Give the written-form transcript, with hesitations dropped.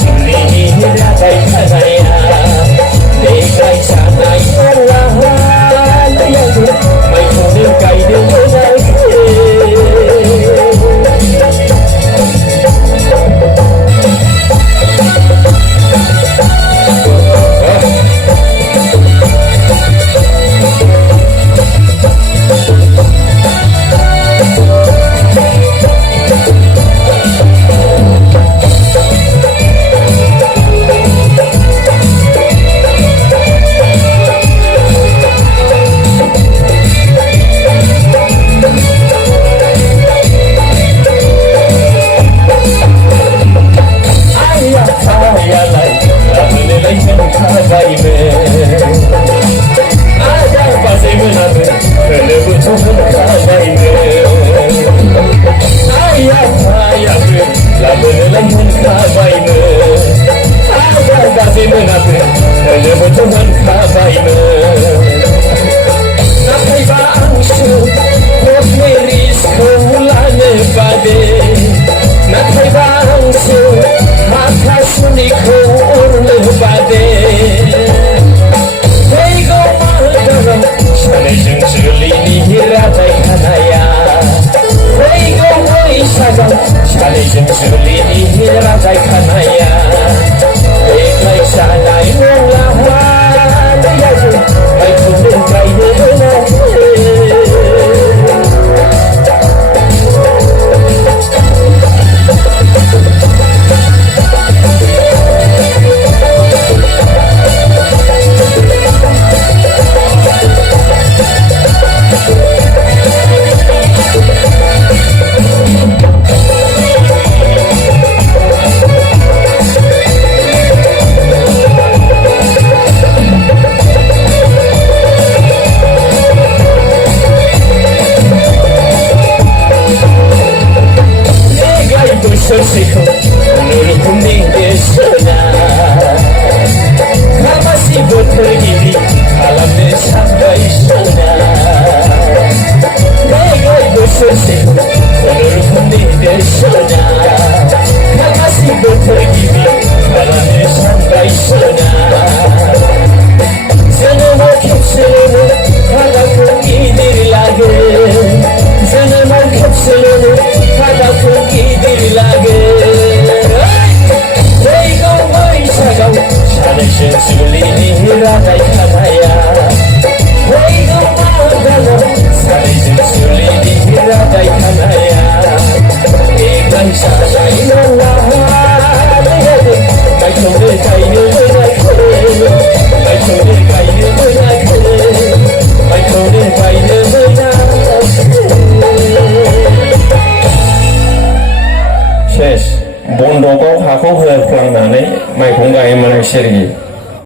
जुलिनि रादाय खानाया देग्लाय जानाय नंला माइखौनो गायनो मोनाखै सानैजों जुलिनि रादाय खानाया देग्लाय जानाय नंला माइखौनो गायनो मोनाखै बोसोरसेखौ खुनुरुखुमनि गोसोना खामासि बोथोर गिबि खालामनो सानबाय सना देग्लाय बोसोरसेखौ खुनुरुखुमनि गोसोना खामासि बोथोर गिबि खालामनो सानबाय सना जोनोमाव खेबसेल'नो हाबाखौ गिदिर लागो जोनोमाव खेबसेल'नो हाबाखौ गिदिर लागो फैगौ बैसागाव सानैजों जुलिनि रादाय खानाया फैगौ मागोआव सानैजों जुलिनि रादाय खानाया देग्लाय जानाय नंला माइखौनो गायनो मोनाखै माइखौनो गायनो मोनाखै माइखौनो गायनो सेस बन्दकआव हाखौ होफ्लांनानै माइखौनो गायोमोन सेरगि